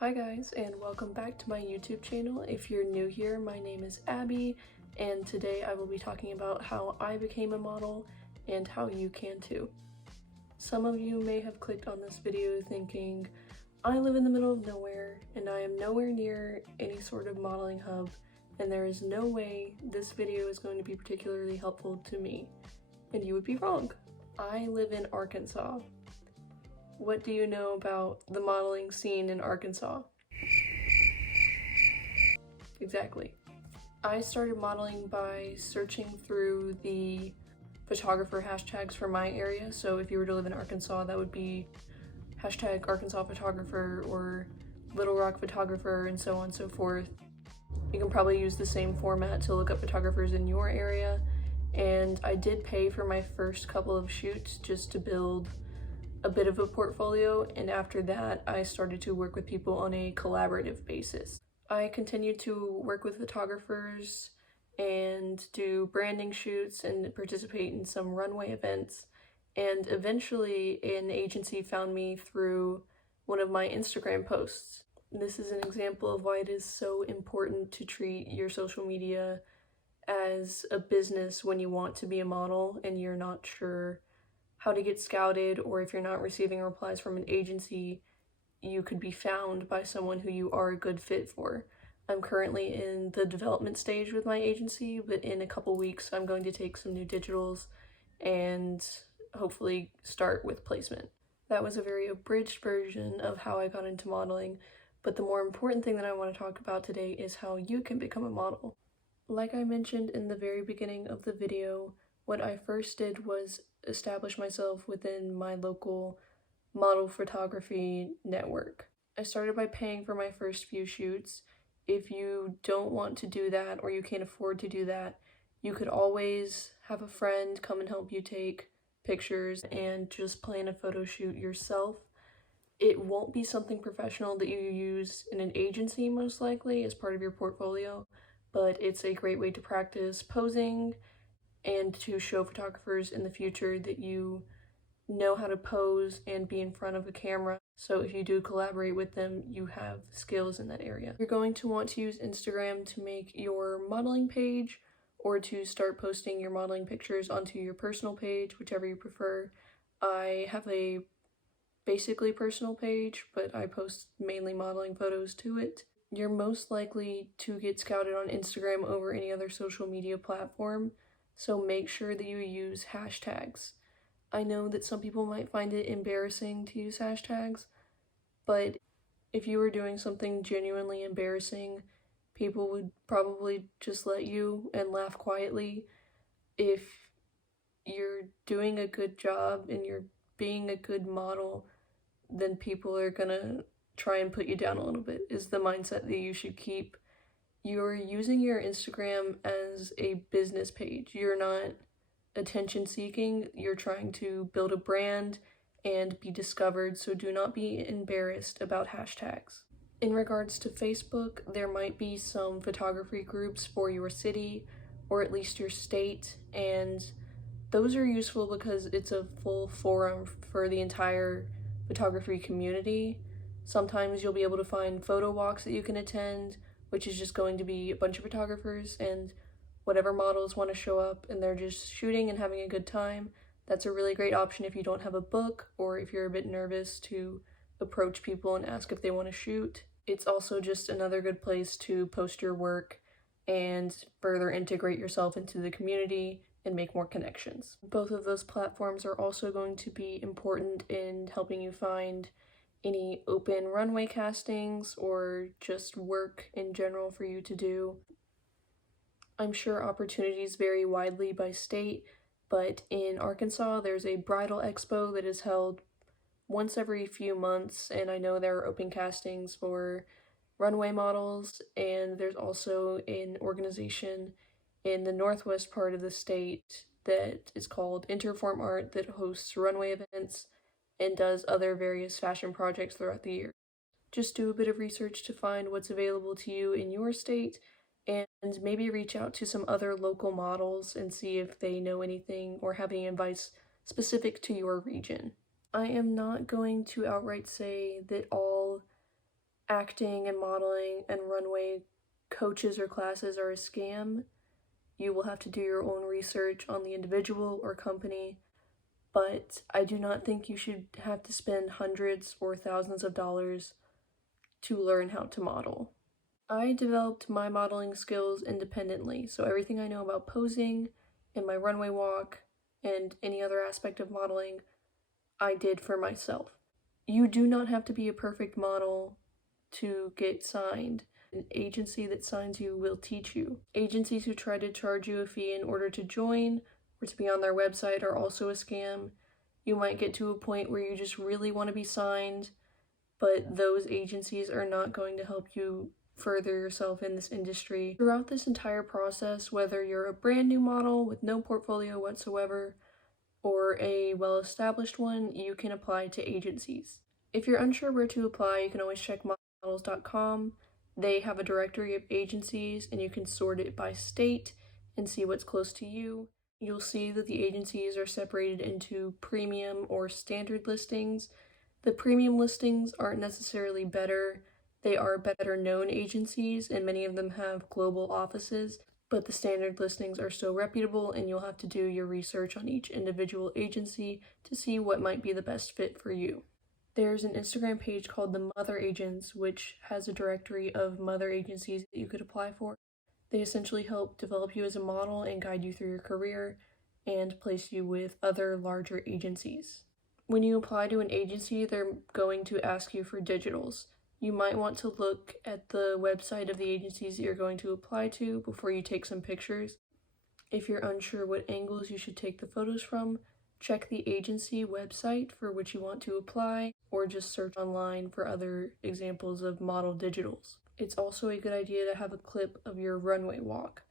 Hi guys, and welcome back to my YouTube channel. If you're new here, my name is Abby, and today I will be talking about how I became a model and how you can too. Some of you may have clicked on this video thinking, I live in the middle of nowhere and I am nowhere near any sort of modeling hub, and there is no way this video is going to be particularly helpful to me. And you would be wrong. I live in Arkansas. What do you know about the modeling scene in Arkansas? Exactly. I started modeling by searching through the photographer hashtags for my area. So if you were to live in Arkansas, that would be hashtag Arkansas photographer or Little Rock photographer and so on and so forth. You can probably use the same format to look up photographers in your area. And I did pay for my first couple of shoots just to build a bit of a portfolio, and after that I started to work with people on a collaborative basis. I continued to work with photographers and do branding shoots and participate in some runway events, and eventually an agency found me through one of my Instagram posts. This is an example of why it is so important to treat your social media as a business when you want to be a model and you're not sure how to get scouted, or if you're not receiving replies from an agency, you could be found by someone who you are a good fit for. I'm currently in the development stage with my agency, but in a couple weeks I'm going to take some new digitals and hopefully start with placement. That was a very abridged version of how I got into modeling, but the more important thing that I want to talk about today is how you can become a model. Like I mentioned in the very beginning of the video, what I first did was establish myself within my local model photography network. I started by paying for my first few shoots. If you don't want to do that or you can't afford to do that, you could always have a friend come and help you take pictures and just plan a photo shoot yourself. It won't be something professional that you use in an agency most likely as part of your portfolio, but it's a great way to practice posing and to show photographers in the future that you know how to pose and be in front of a camera. So if you do collaborate with them, you have skills in that area. You're going to want to use Instagram to make your modeling page or to start posting your modeling pictures onto your personal page, whichever you prefer. I have a basically personal page, but I post mainly modeling photos to it. You're most likely to get scouted on Instagram over any other social media platform, so make sure that you use hashtags. I know that some people might find it embarrassing to use hashtags, but if you were doing something genuinely embarrassing, people would probably just let you and laugh quietly. If you're doing a good job and you're being a good model, then people are gonna try and put you down a little bit, is the mindset that you should keep. You're using your Instagram as a business page. You're not attention seeking. You're trying to build a brand and be discovered, so do not be embarrassed about hashtags. In regards to Facebook, there might be some photography groups for your city or at least your state, and those are useful because it's a full forum for the entire photography community. Sometimes you'll be able to find photo walks that you can attend, which is just going to be a bunch of photographers and whatever models want to show up and they're just shooting and having a good time. That's a really great option if you don't have a book or if you're a bit nervous to approach people and ask if they want to shoot. It's also just another good place to post your work and further integrate yourself into the community and make more connections. Both of those platforms are also going to be important in helping you find any open runway castings or just work in general for you to do. I'm sure opportunities vary widely by state, but in Arkansas there's a bridal expo that is held once every few months, and I know there are open castings for runway models, and there's also an organization in the northwest part of the state that is called Interform Art that hosts runway events and does other various fashion projects throughout the year. Just do a bit of research to find what's available to you in your state, and maybe reach out to some other local models and see if they know anything or have any advice specific to your region. I am not going to outright say that all acting and modeling and runway coaches or classes are a scam. You will have to do your own research on the individual or company, but I do not think you should have to spend hundreds or thousands of dollars to learn how to model. I developed my modeling skills independently, so everything I know about posing and my runway walk and any other aspect of modeling, I did for myself. You do not have to be a perfect model to get signed. An agency that signs you will teach you. Agencies who try to charge you a fee in order to join or to be on their website are also a scam. You might get to a point where you just really want to be signed, but those agencies are not going to help you further yourself in this industry. Throughout this entire process, whether you're a brand new model with no portfolio whatsoever or a well-established one, you can apply to agencies. If you're unsure where to apply, you can always check models.com. They have a directory of agencies and you can sort it by state and see what's close to you. You'll see that the agencies are separated into premium or standard listings. The premium listings aren't necessarily better. They are better known agencies and many of them have global offices, but the standard listings are still reputable and you'll have to do your research on each individual agency to see what might be the best fit for you. There's an Instagram page called the Mother Agents, which has a directory of mother agencies that you could apply for. They essentially help develop you as a model and guide you through your career and place you with other larger agencies. When you apply to an agency, they're going to ask you for digitals. You might want to look at the website of the agencies that you're going to apply to before you take some pictures. If you're unsure what angles you should take the photos from, check the agency website for which you want to apply, or just search online for other examples of model digitals. It's also a good idea to have a clip of your runway walk.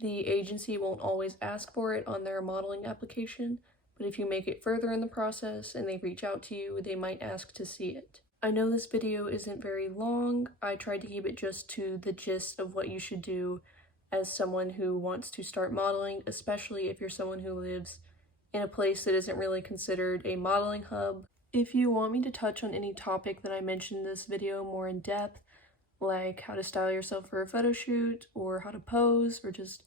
The agency won't always ask for it on their modeling application, but if you make it further in the process and they reach out to you, they might ask to see it. I know this video isn't very long. I tried to keep it just to the gist of what you should do as someone who wants to start modeling, especially if you're someone who lives in a place that isn't really considered a modeling hub. If you want me to touch on any topic that I mentioned in this video more in depth, like how to style yourself for a photo shoot, or how to pose, or just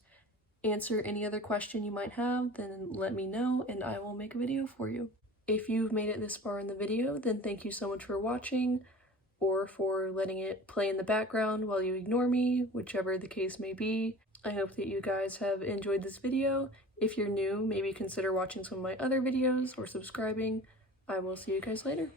answer any other question you might have, then let me know and I will make a video for you. If you've made it this far in the video, then thank you so much for watching, or for letting it play in the background while you ignore me, whichever the case may be. I hope that you guys have enjoyed this video. If you're new, maybe consider watching some of my other videos or subscribing. I will see you guys later.